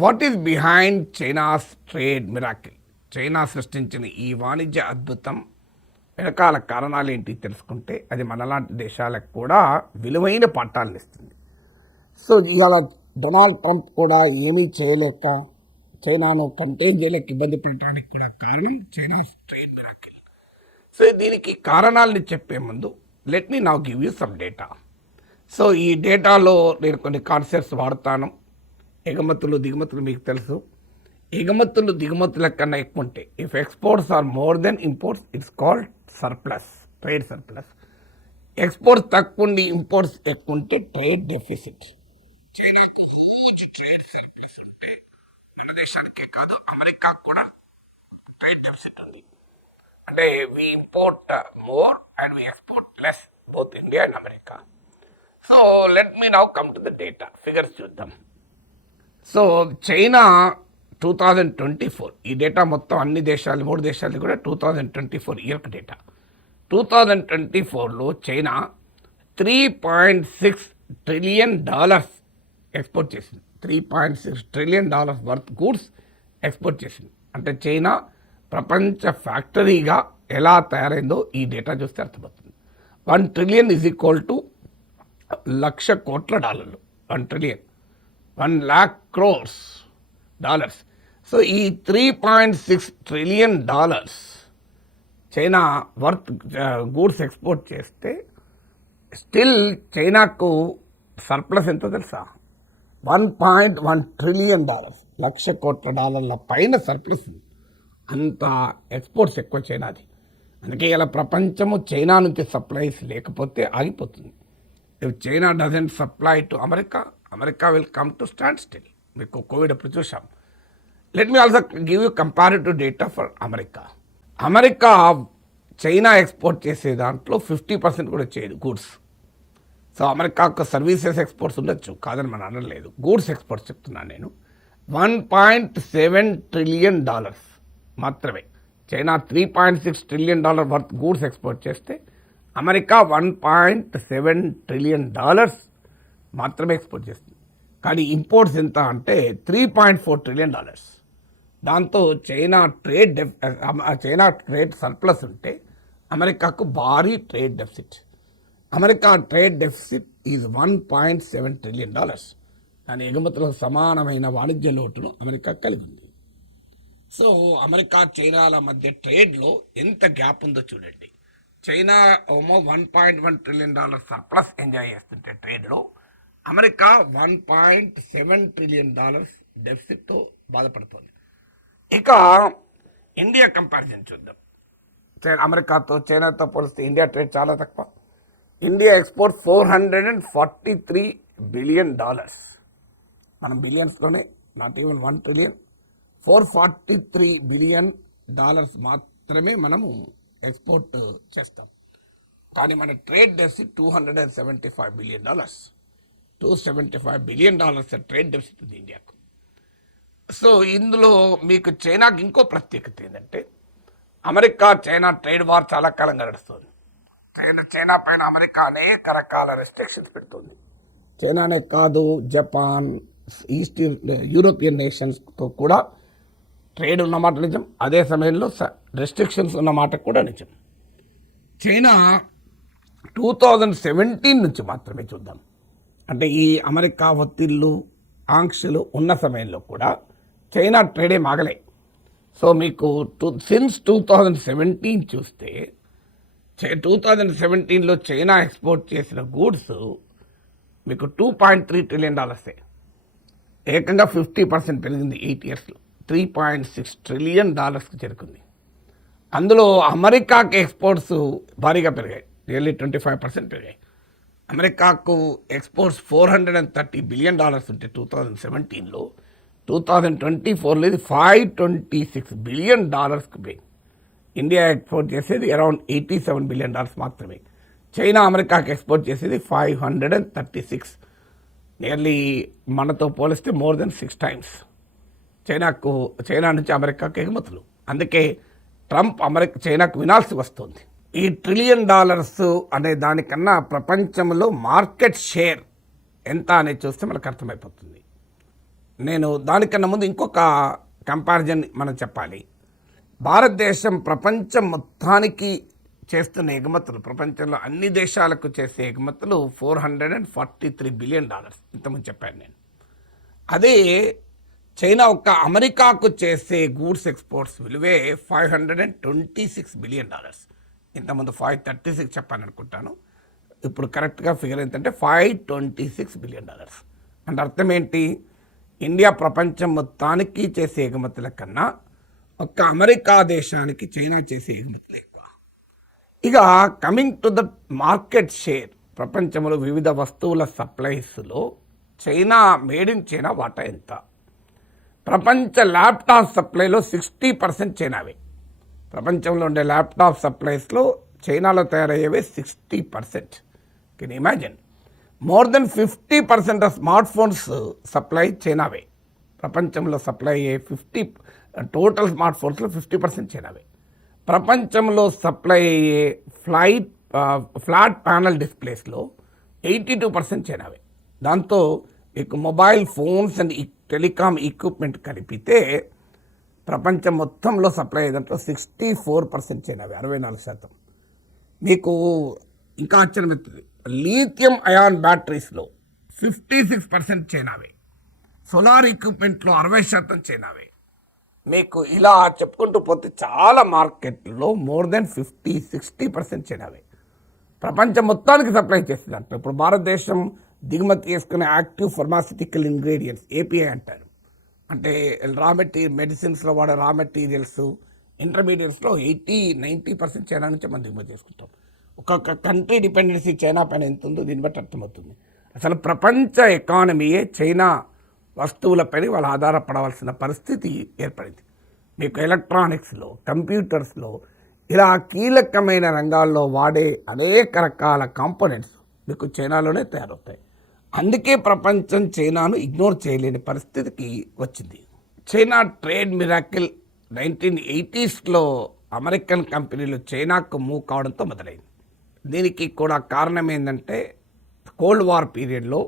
What is behind China's trade miracle? China సృష్టించిన ఈ వాణిజ్య అద్భుతం వెనకాల కారణాలు ఏంటి తెలుసుకుంటే అది మనలాంటి దేశాలకు కూడా విలువైన పాఠాలను ఇస్తుంది. సో ఇవాళ డొనాల్డ్ ట్రంప్ కూడా ఏమీ చేయలేక చైనాను కంటైన్ చేయలేక ఇబ్బంది పడటానికి కూడా కారణం చైనాస్ ట్రేడ్ మిరాకిల్. సో దీనికి కారణాలని చెప్పే ముందు let me now give you some data. So ఈ డేటాలో నేను కొన్ని కాన్సెప్ట్స్ వాడతాను. ఎగుమతులు దిగుమతులు మీకు తెలుసు. ఎగుమతులు దిగుమతుల కన్నా ఎక్కువ ఉంటే if exports are more than imports it's called surplus, trade surplus. Exports తక్కువ ఉండి ఇంపోర్ట్స్ ఎక్కువ ఉంటే ట్రేడ్ డెఫిసిట్. చైనాకు హ్యూజ్ ట్రేడ్ సర్ప్లస్ ఉంటే మన దేశానికే కాదు అమెరికాకు కూడా ట్రేడ్ డెఫిసిట్ ఉంది. అంటే we import more and we export less both India and America. So let me now come to the data, figures చూద్దాం. సో చైనా 2024 ఈ డేటా మొత్తం అన్ని దేశాలు 3 దేశాలు కూడా 2024 ఇయర్కి డేటా. 2024లో చైనా $3.6 ట్రిలియన్ ఎక్స్పోర్ట్ చేసింది. $3.6 ట్రిలియన్ వర్త్ గూడ్స్ ఎక్స్పోర్ట్ చేసింది. అంటే చైనా ప్రపంచ ఫ్యాక్టరీగా ఎలా తయారైందో ఈ డేటా చూస్తే అర్థమవుతుంది. 1 ట్రిలియన్ ఈజ్ ఈక్వల్ టు $1,00,000 కోట్ల. 1 trillion 1 lakh crores dollars. So ఈ $3.6 trillion China worth goods export చేస్తే స్టిల్ చైనాకు సర్ప్లస్ ఎంతో తెలుసా? $1.1 ట్రిలియన్, $1,00,000 కోట్ల పైన సర్ప్లస్ ఉంది. అంత ఎక్స్పోర్ట్స్ ఎక్కువ చైనాది. అందుకే ఇలా ప్రపంచము చైనా నుంచి సప్లైస్ లేకపోతే ఆగిపోతుంది. If China doesn't supply to America, America will come to stand still. మీకు కోవిడ్ అప్పుడు చూసాం. Let me also give you comparative data for America. America China export చేసే దాంట్లో 50% కూడా చేయదు గూడ్స్. సో అమెరికాకు సర్వీసెస్ ఎక్స్పోర్ట్స్ ఉండొచ్చు, కాదని మనం అనలేదు. గూడ్స్ ఎక్స్పోర్ట్స్ చెప్తున్నాను నేను. $1.7 ట్రిలియన్ మాత్రమే. China $3.6 trillion worth goods export చేస్తే అమెరికా $1.7 ట్రిలియన్ మాత్రమే ఎక్స్పోర్ట్ చేస్తుంది. కానీ ఇంపోర్ట్స్ ఎంత అంటే $3.4 ట్రిలియన్. దాంతో చైనా ట్రేడ్ సర్ప్లస్ ఉంటే అమెరికాకు భారీ trade deficit. America trade deficit is $1.7 trillion. దాని ఎగుమతులకు సమానమైన వాణిజ్య లోటును అమెరికా కలిగి ఉంది. సో అమెరికా చైనాల మధ్య ట్రేడ్లో ఎంత గ్యాప్ ఉందో చూడండి. చైనా ఏమో $1.1 ట్రిలియన్ సర్ప్లస్ ఎంజాయ్ చేస్తుంటే ట్రేడ్లో, అమెరికా $1.7 ట్రిలియన్ డెఫిసిట్తో బాధపడుతోంది. ఇక ఇండియా కంపారిజన్ చూద్దాం. అమెరికాతో చైనాతో పోలిస్తే ఇండియా ట్రేడ్ చాలా తక్కువ. India export $443 billion. మనం బిలియన్స్లోనే, నాట్ ఈవెన్ 1 ట్రిలియన్, $443 బిలియన్ మాత్రమే మనము ఎక్స్పోర్ట్ చేస్తాం. కానీ మన trade deficit $275 billion. $275 billion trade deficit ఉంది ఇండియాకు. సో ఇందులో మీకు చైనాకి ఇంకో ప్రత్యేకత ఏంటంటే అమెరికా చైనా ట్రేడ్ వార్ చాలా కాలంగా నడుస్తుంది. చైనా పైన అమెరికా అనేక రకాల రెస్ట్రిక్షన్స్ పెడుతుంది. చైనానే కాదు, జపాన్, ఈస్ట్ యూరోపియన్ నేషన్స్తో కూడా ట్రేడ్ ఉన్నమాట నిజం. అదే సమయంలో రెస్ట్రిక్షన్స్ ఉన్నమాట కూడా నిజం. చైనా 2017 నుంచి మాత్రమే చూద్దాం, అంటే ఈ అమెరికా ఒత్తిళ్ళు ఆంక్షలు ఉన్న సమయంలో కూడా చైనా ట్రేడే మాగలే. సో మీకు సిన్స్ 2017 చూస్తే 2017లో చైనా ఎక్స్పోర్ట్ చేసిన గూడ్స్ మీకు $2.3 ట్రిలియన్. ఏకంగా 50% పెరిగింది 8 ఇయర్స్లో. $3.6 ట్రిలియన్ చేరుకుంది. అందులో అమెరికాకి ఎక్స్పోర్ట్స్ భారీగా పెరిగాయి, నియర్లీ 25% పెరిగాయి. అమెరికాకు ఎక్స్పోర్ట్స్ $430 బిలియన్ ఉంటే 2017లో, 2024లో ఇది $526 బిలియన్ పోయింది. ఇండియా ఎక్స్పోర్ట్ చేసేది అరౌండ్ $87 బిలియన్ మాత్రమే. చైనా అమెరికాకి ఎక్స్పోర్ట్ చేసేది 536, నియర్లీ మనతో పోలిస్తే మోర్ దెన్ 6 times చైనా నుంచి అమెరికాకి ఎగుమతులు. అందుకే ట్రంప్ చైనాకు వినాల్సి వస్తుంది. ఈ $1 ట్రిలియన్ అనే దానికన్నా ప్రపంచంలో మార్కెట్ షేర్ ఎంత అనేది చూస్తే మనకు అర్థమైపోతుంది. నేను దానికన్నా ముందు ఇంకొక కంపారిజన్ మనం చెప్పాలి. భారతదేశం ప్రపంచం మొత్తానికి చేస్తున్న ఎగుమతులు, ప్రపంచంలో అన్ని దేశాలకు చేసే ఎగుమతులు $443 బిలియన్. ఇంతకుముందు చెప్పాను నేను. అదే చైనా ఒక్క అమెరికాకు చేసే గూడ్స్ ఎక్స్పోర్ట్స్ విలువే $526 బిలియన్. ఇంతకుముందు 536 చెప్పాను అనుకుంటాను. ఇప్పుడు కరెక్ట్గా ఫిగర్ ఏంటంటే $526 బిలియన్. అంటే అర్థం ఏంటి? ఇండియా ప్రపంచం మొత్తానికి చేసే ఎగుమతుల కన్నా ఒక్క అమెరికా దేశానికి చైనా చేసే ఎగుమతులు ఎక్కువ. ఇక coming to the market share, ప్రపంచంలో వివిధ వస్తువుల సప్లైస్లో చైనా, మేడ్ ఇన్ చైనా వాటా ఎంత? ప్రపంచ ల్యాప్టాప్ సప్లైలో 60% చైనావే. ప్రపంచంలో ఉండే ల్యాప్టాప్ సప్లైస్లో చైనాలో తయారయ్యేవే 60%. Can imagine? More than 50% of smart phones supply చైనావే. ప్రపంచంలో సప్లై అయ్యే టోటల్ స్మార్ట్ ఫోన్స్లో 50% చైనావే. ప్రపంచంలో సప్లై అయ్యే ఫ్లాట్ ప్యానల్ డిస్ప్లేస్లో 82% చైనావే. దాంతో మీకు mobile phones and telecom equipment కలిపితే ప్రపంచం మొత్తంలో సప్లై అయ్యే దాంట్లో 64% చైనావే, 64%. మీకు ఇంకా ఆశ్చర్యం ఎత్తుంది, లీథియం అయాన్ బ్యాటరీస్లో 56% చైనావే, సోలార్ ఎక్విప్మెంట్లో 60% చైనావే. మీకు ఇలా చెప్పుకుంటూ పోతే చాలా మార్కెట్లో మోర్ దెన్ 50-60% చైనావే. ప్రపంచం మొత్తానికి సప్లై చేసేది అంటే ఇప్పుడు భారతదేశం దిగుమతి చేసుకునే యాక్టివ్ ఫార్మాసిటికల్ ఇంగ్రీడియంట్స్, ఏపీఐ అంటారు. అంటే రా మెటీరియల్, మెడిసిన్స్లో వాడే రా మెటీరియల్స్, ఇంటర్మీడియట్స్లో 80-90% చైనా నుంచి మనం దిగుమతి చేసుకుంటాం. ఒక్కొక్క కంట్రీ డిపెండెన్సీ చైనా పైన ఎంత ఉందో దీన్ని బట్టి అర్థమవుతుంది. అసలు ప్రపంచ ఎకానమీయే చైనా వస్తువులపై వాళ్ళు ఆధారపడవలసిన పరిస్థితి ఏర్పడింది. మీకు ఎలక్ట్రానిక్స్లో, కంప్యూటర్స్లో ఇలా కీలకమైన రంగాల్లో వాడే అనేక రకాల కాంపోనెంట్స్ మీకు చైనాలోనే తయారవుతాయి. అందుకే ప్రపంచం చైనాను ఇగ్నోర్ చేయలేని పరిస్థితికి వచ్చింది. చైనా ట్రేడ్ మిరాకిల్ 1980sలో అమెరికన్ కంపెనీలు చైనాకు మూవ్ కావడంతో మొదలైంది. దీనికి కూడా కారణం ఏంటంటే కోల్డ్ వార్ పీరియడ్లో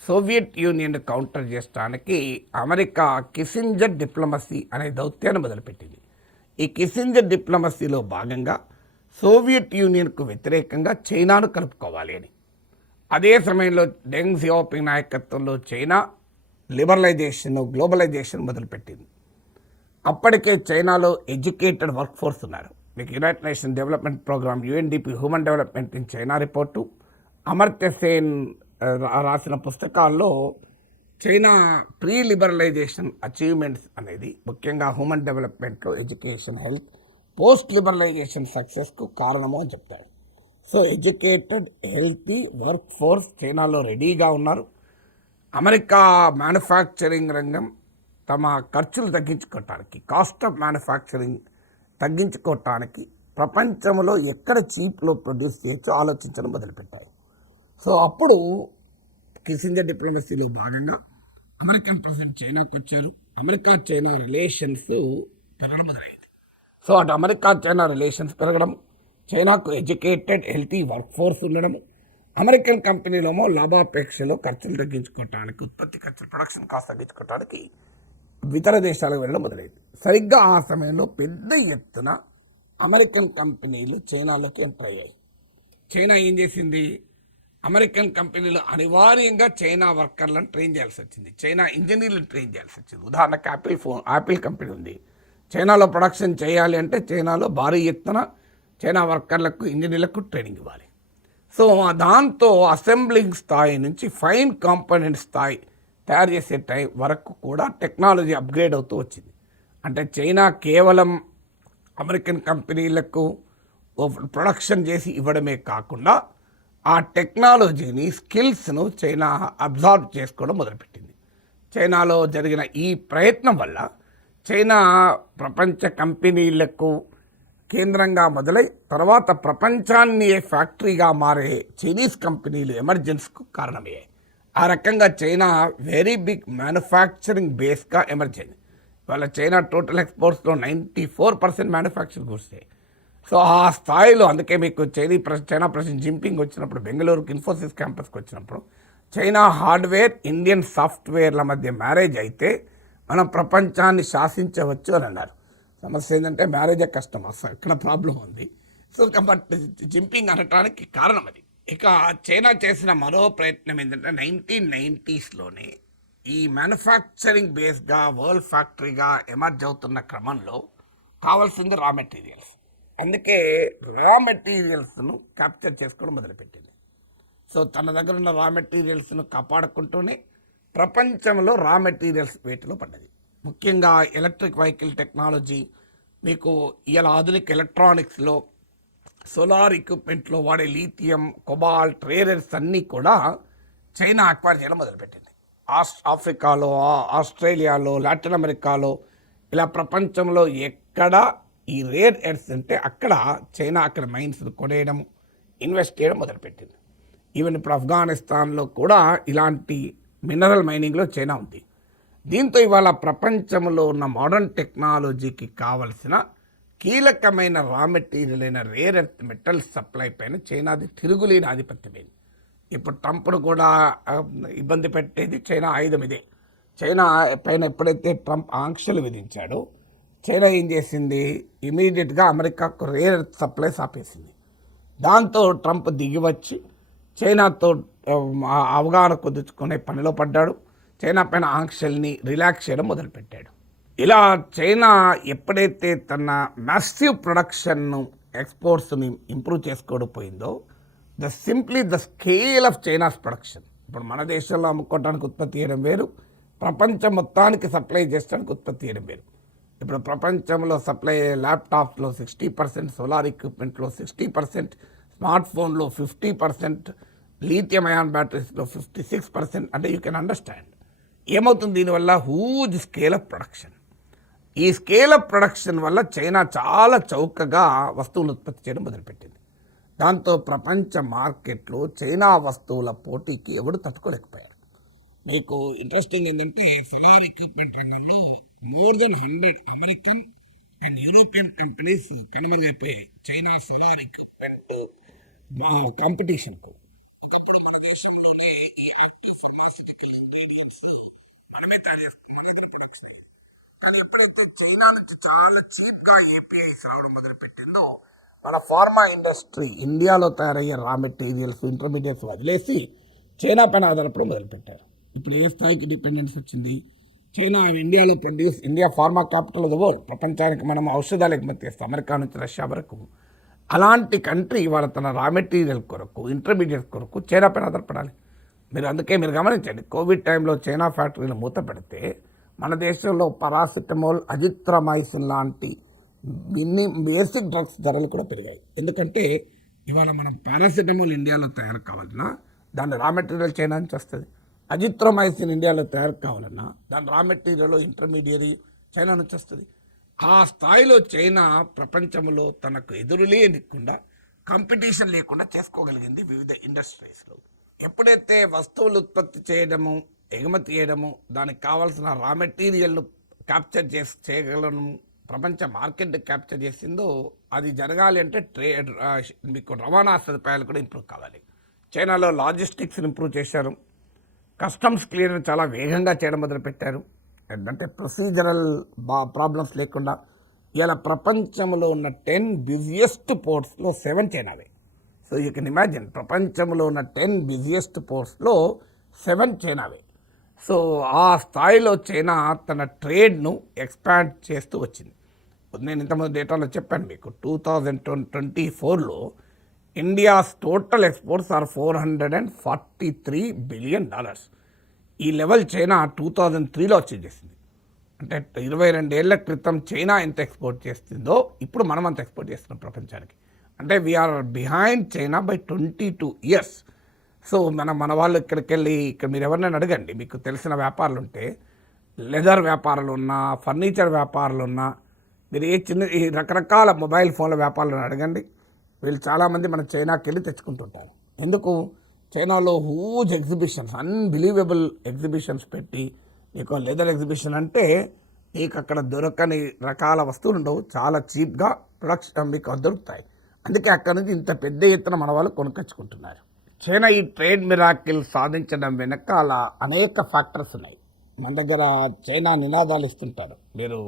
సోవియట్ యూనియన్ కౌంటర్ చేయడానికి అమెరికా కిస్సింజర్ డిప్లొమసీ అనే దౌత్యాన్ని మొదలుపెట్టింది. ఈ కిస్సింజర్ డిప్లొమసీలో భాగంగా సోవియట్ యూనియన్కు వ్యతిరేకంగా చైనాను కలుపుకోవాలి అని. అదే సమయంలో డెంగ్ జియాపింగ్ నాయకత్వంలో చైనా లిబరలైజేషన్, గ్లోబలైజేషన్ మొదలుపెట్టింది. అప్పటికే చైనాలో ఎడ్యుకేటెడ్ వర్క్ ఫోర్స్ ఉన్నారు. మీకు United Nation development programme UNDP human development in China report, Amartya Sen రాసిన పుస్తకాల్లో చైనా ప్రీ లిబరలైజేషన్ అచీవ్మెంట్స్ అనేది ముఖ్యంగా హ్యూమన్ డెవలప్మెంట్లో ఎడ్యుకేషన్, హెల్త్, పోస్ట్ లిబరలైజేషన్ సక్సెస్కు కారణము అని చెప్తాడు. So educated, healthy work force చైనాలో రెడీగా ఉన్నారు. అమెరికా మ్యానుఫ్యాక్చరింగ్ రంగం తమ ఖర్చులు తగ్గించుకోవటానికి, కాస్ట్ ఆఫ్ మ్యానుఫ్యాక్చరింగ్ తగ్గించుకోవటానికి ప్రపంచంలో ఎక్కడ చీప్లో ప్రొడ్యూస్ చేయొచ్చో ఆలోచించడం మొదలుపెట్టాయి. సో అప్పుడు కిస్సింజర్ డిప్లొమసీలో భాగంగా అమెరికన్ ప్రెసిడెంట్ చైనాకు వచ్చారు. అమెరికా చైనా రిలేషన్స్ పెరగడం మొదలైంది. సో అటు అమెరికా చైనా రిలేషన్స్ పెరగడం, చైనాకు ఎడ్యుకేటెడ్, హెల్తీ వర్క్ ఫోర్స్ ఉండడము, అమెరికన్ కంపెనీలోమో లాభాపేక్షలో ఖర్చులు తగ్గించుకోవటానికి, ఉత్పత్తి ఖర్చులు, ప్రొడక్షన్ కాస్ట్ తగ్గించుకోవటానికి ఇతర దేశాలకు వెళ్ళడం మొదలైంది. సరిగ్గా ఆ సమయంలో పెద్ద ఎత్తున అమెరికన్ కంపెనీలు చైనాలోకి ఎంటర్ అయ్యాయి. చైనా ఏం చేసింది? అమెరికన్ కంపెనీలు అనివార్యంగా చైనా వర్కర్లను ట్రైన్ చేయాల్సి వచ్చింది, చైనా ఇంజనీర్లను ట్రైన్ చేయాల్సి వచ్చింది. ఉదాహరణకు యాపిల్ కంపెనీ ఉంది. చైనాలో ప్రొడక్షన్ చేయాలి అంటే చైనాలో భారీ ఎత్తున చైనా వర్కర్లకు, ఇంజనీర్లకు ట్రైనింగ్ ఇవ్వాలి. సో దాంతో అసెంబ్లింగ్ స్థాయి నుంచి ఫైన్ కాంపోనెంట్ స్థాయి తయారు చేసే టైం వరకు కూడా టెక్నాలజీ అప్గ్రేడ్ అవుతూ వచ్చింది. అంటే చైనా కేవలం అమెరికన్ కంపెనీలకు ప్రొడక్షన్ చేసి ఇవ్వడమే కాకుండా ఆ టెక్నాలజీని, స్కిల్స్ను చైనా అబ్జార్బ్ చేసుకోవడం మొదలుపెట్టింది. చైనాలో జరిగిన ఈ ప్రయత్నం వల్ల చైనా ప్రపంచ కంపెనీలకు కేంద్రంగా మొదలై తర్వాత ప్రపంచాన్ని ఫ్యాక్టరీగా మారే చైనీస్ కంపెనీలు ఎమర్జెన్స్కు కారణమయ్యాయి. ఆ రకంగా చైనా వెరీ బిగ్ మ్యానుఫ్యాక్చరింగ్ బేస్గా ఎమర్జ్ అయింది. ఇవాళ చైనా టోటల్ ఎక్స్పోర్ట్స్లో 94% మ్యానుఫ్యాక్చరింగ్ వస్తాయి. సో ఆ స్థాయిలో అందుకే మీకు చైనా ప్రెసిడెంట్ జింపింగ్ వచ్చినప్పుడు బెంగళూరుకి ఇన్ఫోసిస్ క్యాంపస్కి వచ్చినప్పుడు చైనా హార్డ్వేర్ ఇండియన్ సాఫ్ట్వేర్ల మధ్య మ్యారేజ్ అయితే మనం ప్రపంచాన్ని శాసించవచ్చు అని అన్నారు. సమస్య ఏంటంటే మ్యారేజే కష్టం, అసలు అక్కడ ప్రాబ్లం ఉంది. సో బట్ జింపింగ్ అనటానికి కారణం అది. ఇక చైనా చేసిన మరో ప్రయత్నం ఏంటంటే 1990స్లోనే ఈ మ్యానుఫ్యాక్చరింగ్ బేస్గా వరల్డ్ ఫ్యాక్టరీగా ఎమర్జ్ అవుతున్న క్రమంలో కావాల్సింది రా మెటీరియల్స్. అందుకే రా మెటీరియల్స్ను క్యాప్చర్ చేసుకోవడం మొదలుపెట్టింది. సో తన దగ్గర ఉన్న రా మెటీరియల్స్ను కాపాడుకుంటూనే ప్రపంచంలో రా మెటీరియల్స్ వేటిలో పడ్డది. ముఖ్యంగా ఎలక్ట్రిక్ వెహికల్ టెక్నాలజీ, మీకు ఇలా ఆధునిక ఎలక్ట్రానిక్స్లో, సోలార్ ఎక్విప్మెంట్లో వాడే లీథియం, కొబాల్ట్, రేరెర్స్ అన్నీ కూడా చైనా అక్వైర్ చేయడం మొదలుపెట్టింది. ఆఫ్రికాలో, ఆస్ట్రేలియాలో, లాటిన్ అమెరికాలో, ఇలా ప్రపంచంలో ఎక్కడ ఈ రేర్ ఎర్త్స్ అంటే అక్కడ చైనా అక్కడ మైన్స్ కొనేయడం, ఇన్వెస్ట్ చేయడం మొదలుపెట్టింది. ఈవెన్ ఇప్పుడు ఆఫ్ఘనిస్తాన్లో కూడా ఇలాంటి మినరల్ మైనింగ్లో చైనా ఉంది. దీంతో ఇవాళ ప్రపంచంలో ఉన్న మోడర్న్ టెక్నాలజీకి కావలసిన కీలకమైన రా మెటీరియల్ అయిన రేర్ ఎర్త్ మెటల్ సప్లై పైన చైనాది తిరుగులేని ఆధిపత్యమైంది. ఇప్పుడు ట్రంప్ను కూడా ఇబ్బంది పెట్టేది చైనా ఆయుధం ఇదే. చైనా పైన ఎప్పుడైతే ట్రంప్ ఆంక్షలు విధించాడో చైనా ఏం చేసింది, ఇమీడియట్గా అమెరికాకు రేర్ ఎర్త్ సప్లైస్ ఆపేసింది. దాంతో ట్రంప్ దిగివచ్చి చైనాతో అవగాహన కుదుర్చుకునే పనిలో పడ్డాడు. చైనా పైన ఆంక్షల్ని రిలాక్స్ చేయడం మొదలుపెట్టాడు. ఇలా చైనా ఎప్పుడైతే తన మ్యాసివ్ ప్రొడక్షన్ను, ఎక్స్పోర్ట్స్ని ఇంప్రూవ్ చేసుకోకపోయిందో the scale of China's production, ఇప్పుడు మన దేశంలో అమ్ముకోవడానికి ఉత్పత్తి చేయడం వేరు, ప్రపంచం మొత్తానికి సప్లై చేయడానికి ఉత్పత్తి చేయడం వేరు. ఇప్పుడు ప్రపంచంలో సప్లై అయ్యే ల్యాప్టాప్స్లో 60%, సోలార్ ఎక్విప్మెంట్లో 60%, స్మార్ట్ ఫోన్లో 50%, లీథియం అయాన్ బ్యాటరీస్లో 56%. అంటే యూ కెన్ అండర్స్టాండ్ ఏమవుతుంది దీనివల్ల. Huge scale of production. ఈ స్కేల్ ఆఫ్ ప్రొడక్షన్ వల్ల చైనా చాలా చౌకగా వస్తువులు ఉత్పత్తి చేయడం మొదలుపెట్టింది. దాంతో ప్రపంచ మార్కెట్లో చైనా వస్తువుల పోటీకి ఎవడు తట్టుకోలేకపోయాడు. మీకు ఇంట్రెస్టింగ్ ఏంటంటే సోలార్ ఎక్విప్మెంట్ రంగంలో more than 100 American and European companies కనుమరుగైపోయాయి చైనా సోలార్ ఎక్విప్మెంట్ కాంపిటీషన్కు. ఒకప్పుడు మన దేశంలోనే ఈ యాక్టివ్ ఫార్మాస్యూటికల్ ఇంగ్రీడియంట్స్ మనమే తయారు మన దగ్గర ప్రొడక్షన్ అయ్యేది. కానీ ఎప్పుడైతే చైనా నుంచి చాలా చీప్గా ఏపీఐస్ రావడం మొదలుపెట్టిందో మన ఫార్మా ఇండస్ట్రీ ఇండియాలో తయారయ్యే రా మెటీరియల్స్, ఇంటర్మీడియట్స్ వదిలేసి చైనా పైన ఆధారపడడం మొదలుపెట్టారు. ఇప్పుడు ఏ స్థాయికి డిపెండెన్స్ వచ్చింది. China India pharma capital of the world. ప్రపంచానికి మనం ఔషధాలు ఎగుమతి చేస్తాం, అమెరికా నుంచి రష్యా వరకు. అలాంటి కంట్రీ ఇవాళ తన రా మెటీరియల్ కొరకు, ఇంటర్మీడియట్ కొరకు చైనా పైన ఆధారపడాలి. అందుకే మీరు గమనించండి, కోవిడ్ టైంలో చైనా ఫ్యాక్టరీలు మూత పెడితే మన దేశంలో పారాసిటమాల్, అజిత్రమైసిన్ లాంటి బేసిక్ డ్రగ్స్ ధరలు కూడా పెరిగాయి. ఎందుకంటే ఇవాళ మనం పారాసిటమాల్ ఇండియాలో తయారు కావాలన్నా దాని రా మెటీరియల్ చైనా నుంచి వస్తుంది. అజిత్రమైసిన్ ఇండియాలో తయారు కావాలన్నా దాని రా మెటీరియల్ ఇంటర్మీడియరీ చైనా నుంచి వస్తుంది. ఆ స్థాయిలో చైనా ప్రపంచంలో తనకు ఎదురులేకుండా, కాంపిటీషన్ లేకుండా చేసుకోగలిగింది వివిధ ఇండస్ట్రీస్లో. ఎప్పుడైతే వస్తువులు ఉత్పత్తి చేయడము, ఎగుమతి చేయడము, దానికి కావాల్సిన రా మెటీరియల్ను క్యాప్చర్ చేయగలను, ప్రపంచ మార్కెట్ క్యాప్చర్ చేసిందో, అది జరగాలి అంటే మీకు రవాణా సదుపాయాలు కూడా ఇంప్రూవ్ కావాలి. చైనాలో లాజిస్టిక్స్ని ఇంప్రూవ్ చేశారు. కస్టమ్స్ క్లియరెన్స్ చాలా వేగంగా చేయడం మొదలుపెట్టారు. అంటే ప్రొసీజరల్ ప్రాబ్లమ్స్ లేకుండా. ఇలా ప్రపంచంలో ఉన్న 10 బిజియెస్ట్ పోర్ట్స్లో 7 చైనావే. సో యూ కెన్ ఇమాజిన్, ప్రపంచంలో ఉన్న 10 బిజియెస్ట్ పోర్ట్స్లో 7 చైనావే. సో ఆ స్థాయిలో చైనా తన ట్రేడ్ను ఎక్స్పాండ్ చేస్తూ వచ్చింది. నేను ఇంతమంది డేటాలో చెప్పాను మీకు, 2024లో India's total exports are $443 billion. ఈ లెవెల్ చైనా 2003లో అచీవ్ చేసింది. అంటే 22 ఏళ్ల క్రితం చైనా ఎంత ఎక్స్పోర్ట్ చేస్తుందో ఇప్పుడు మనం అంత ఎక్స్పోర్ట్ చేస్తున్నాం ప్రపంచానికి. అంటే we are behind China by 22 years. So మన వాళ్ళు ఇక్కడికి వెళ్ళి, ఇక్కడ మీరు ఎవరినైనా అడగండి, మీకు తెలిసిన వ్యాపారాలు ఉంటే, లెదర్ వ్యాపారాలు ఉన్నా, ఫర్నిచర్ వ్యాపారాలు ఉన్నా, మీరు ఈ రకరకాల మొబైల్ ఫోన్ల వ్యాపారాలను అడగండి, వీళ్ళు చాలామంది మన చైనాకి వెళ్ళి తెచ్చుకుంటుంటారు. ఎందుకు? చైనాలో హ్యూజ్ ఎగ్జిబిషన్స్, అన్బిలీవబుల్ ఎగ్జిబిషన్స్ పెట్టి, నీకు లెదర్ ఎగ్జిబిషన్ అంటే నీకు అక్కడ దొరకని రకాల వస్తువులు ఉండవు, చాలా చీప్గా ప్రొడక్షన్ మీకు దొరుకుతాయి. అందుకే అక్కడ నుంచి ఇంత పెద్ద ఎత్తున మన వాళ్ళు కొనుక్కొచ్చుకుంటున్నారు. చైనా ఈ ట్రేడ్ మిరాకిల్ సాధించడం వెనకాల అనేక ఫ్యాక్టర్స్ ఉన్నాయి. మన దగ్గర చైనా నినాదాలు ఇస్తుంటారు. మీరు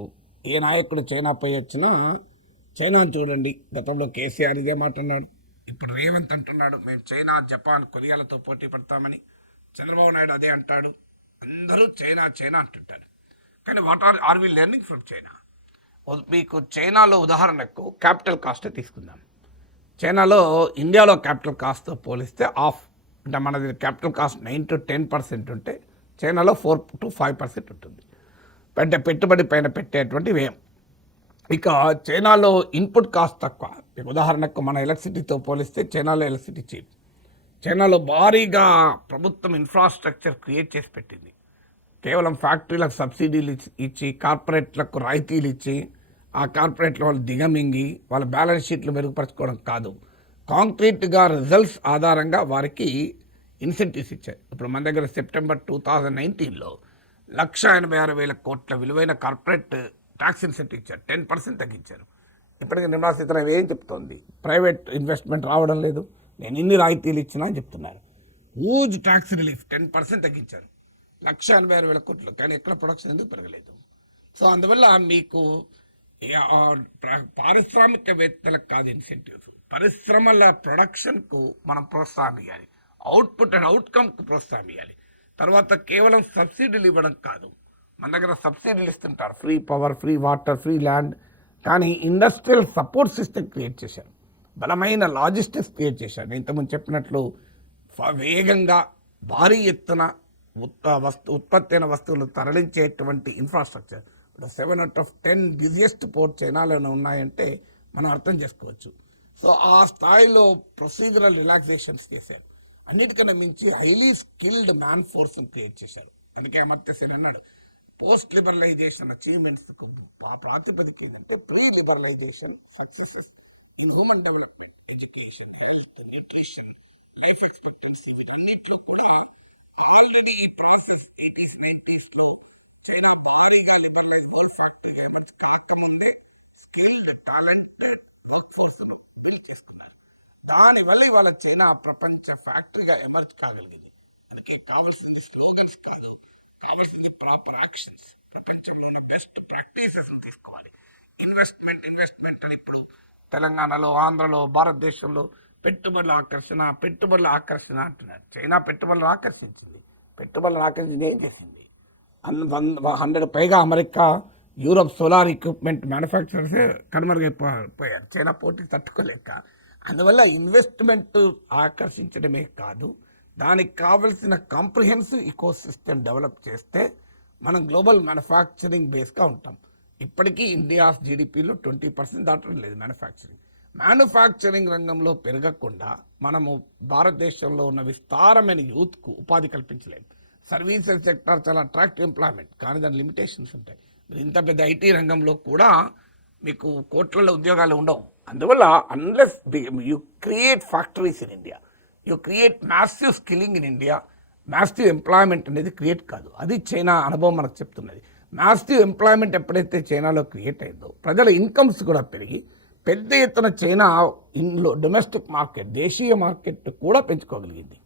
ఏ నాయకుడు చైనా పోయి వచ్చినా చైనాని చూడండి. గతంలో కేసీఆర్ ఇదే మాట అన్నాడు. ఇప్పుడు రేవంత్ అంటున్నాడు మేము చైనా, జపాన్, కొరియాలతో పోటీ పడతామని. చంద్రబాబు నాయుడు అదే అంటాడు. అందరూ చైనా చైనా అంటుంటారు. కానీ what are we learning from China? మీకు చైనాలో ఉదాహరణకు క్యాపిటల్ కాస్టే తీసుకుందాం. చైనాలో ఇండియాలో క్యాపిటల్ కాస్ట్తో పోలిస్తే అంటే మనది క్యాపిటల్ కాస్ట్ 9 to 10% ఉంటే చైనాలో 4 to 5% ఉంటుంది. పెట్టుబడి పైన పెట్టేటువంటి వ్యయం. ఇక చైనాలో ఇన్పుట్ కాస్ట్ తక్కువ. మీకు ఉదాహరణకు మన ఎలక్ట్రిసిటీతో పోలిస్తే చైనాలో ఎలక్ట్రిసిటీ చీప్. చైనాలో భారీగా ప్రభుత్వం ఇన్ఫ్రాస్ట్రక్చర్ క్రియేట్ చేసి పెట్టింది. కేవలం ఫ్యాక్టరీలకు సబ్సిడీలు ఇచ్చి, కార్పొరేట్లకు రాయితీలు ఇచ్చి, ఆ కార్పొరేట్లో వాళ్ళు దిగమింగి వాళ్ళ బ్యాలెన్స్ షీట్లు మెరుగుపరచుకోవడం కాదు, కాంక్రీట్గా రిజల్ట్స్ ఆధారంగా వారికి ఇన్సెంటివ్స్ ఇచ్చారు. ఇప్పుడు మన దగ్గర సెప్టెంబర్ 2019లో 186,000 కోట్ల విలువైన కార్పొరేట్ ట్యాక్స్ ఇన్సెంటివ్ ఇచ్చారు. 10% తగ్గించారు. ఇప్పటికీ నిర్మలా సీతారామన్ ఏం చెప్తోంది? ప్రైవేట్ ఇన్వెస్ట్మెంట్ రావడం లేదు, నేను ఇన్ని రాయితీలు ఇచ్చినా అని చెప్తున్నారు. హూజ్ ట్యాక్స్ రిలీఫ్ 10% తగ్గించారు. 186,000 కోట్లు. కానీ ఎక్కడ ప్రొడక్షన్ ఎందుకు పెరగలేదు? సో అందువల్ల మీకు పారిశ్రామికవేత్తలకు కాదు ఇన్సెంటివ్స్, పరిశ్రమల ప్రొడక్షన్కు మనం ప్రోత్సాహం ఇవ్వాలి, అవుట్పుట్ అండ్ అవుట్కమ్కు ప్రోత్సాహం ఇవ్వాలి. తర్వాత కేవలం సబ్సిడీలు ఇవ్వడం కాదు. మన దగ్గర సబ్సిడీలు ఇస్తుంటారు, free power, free water, free land. కానీ ఇండస్ట్రియల్ సపోర్ట్ సిస్టమ్ క్రియేట్ చేశారు, బలమైన లాజిస్టిక్స్ క్రియేట్ చేశారు. ఇంతకుముందు చెప్పినట్లు వేగంగా భారీ ఎత్తున ఉత్పత్తి అయిన వస్తువులు తరలించేటువంటి ఇన్ఫ్రాస్ట్రక్చర్. ఇప్పుడు 7 out of 10 బిజియెస్ట్ పోర్ట్ చైనాలోనే ఉన్నాయంటే మనం అర్థం చేసుకోవచ్చు. సో ఆ స్థాయిలో ప్రొసీజరల్ రిలాక్సేషన్స్ చేశారు. అన్నిటికన్నా మించి హైలీ స్కిల్డ్ మ్యాన్ ఫోర్స్ని క్రియేట్ చేశారు. అందుకే అమర్త్య సేన్ అన్నాడు, పోస్ట్ లిబరలైజేషన్ అచీవ్మెంట్స్కు ప్రాతిపదిక ఏంటంటే pre liberalisation successes in human development, education, health, nutrition, life expectancy, వీటన్నిటిలో కూడా ఆల్రెడీ ఈ ప్రాసెస్ 80s 90sలో చైనా భారీగా లిబరలైజ్ వరల్డ్ ఫ్యాక్టరీగా ఎమర్జ్ కాకముందే స్కిల్డ్ టాలెంటెడ్ వర్క్ ఫోర్స్ను బిల్డ్ చేసుకున్నారు. దానివల్ల ఇవాళ చైనా ప్రపంచ ఫ్యాక్టరీగా ఎమర్జ్ కాగలిగింది. అందుకే కావాల్సింది స్లోగన్స్ కాదు, కావాల్సింది ప్రాపర్ యాక్షన్స్. ప్రపంచంలో ఉన్న బెస్ట్ ప్రాక్టీసెస్ని తీసుకోవాలి. ఇన్వెస్ట్మెంట్ అని ఇప్పుడు తెలంగాణలో, ఆంధ్రలో, భారతదేశంలో పెట్టుబడుల ఆకర్షణ అంటున్నారు. చైనా పెట్టుబడులు ఆకర్షించింది. ఏం చేసింది? 100 పైగా అమెరికా, యూరప్ సోలార్ ఎక్విప్మెంట్ మ్యానుఫ్యాక్చరర్సే కనుమరుగైపోయారు చైనా పోటీకి తట్టుకోలేక. అందువల్ల ఇన్వెస్ట్మెంట్ ఆకర్షించడమే కాదు, దానికి కావలసిన కాంప్రిహెన్సివ్ ఈకోసిస్టమ్ డెవలప్ చేస్తే మనం గ్లోబల్ మ్యానుఫ్యాక్చరింగ్ బేస్గా ఉంటాం. ఇప్పటికీ ఇండియాస్ జీడిపిలో 20% దాటడం లేదు మ్యానుఫ్యాక్చరింగ్ రంగంలో పెరగకుండా మనము భారతదేశంలో ఉన్న విస్తారమైన యూత్కు ఉపాధి కల్పించలేము. సర్వీసెస్ సెక్టార్ చాలా అట్రాక్టివ్ ఎంప్లాయ్మెంట్, కానీ దాని లిమిటేషన్స్ ఉంటాయి. మీరు ఇంత పెద్ద ఐటీ రంగంలో కూడా మీకు కోట్లలో ఉద్యోగాలు ఉండవు. అందువల్ల unless you create factories in India, you create massive skilling in India, massive employment అనేది క్రియేట్ కాదు. అది చైనా అనుభవం మనకు చెప్తున్నది. మ్యాసివ్ ఎంప్లాయ్మెంట్ ఎప్పుడైతే చైనాలో క్రియేట్ అయిందో ప్రజల ఇన్కమ్స్ కూడా పెరిగి పెద్ద ఎత్తున చైనా డొమెస్టిక్ మార్కెట్, దేశీయ మార్కెట్ కూడా పెంచుకోగలిగింది.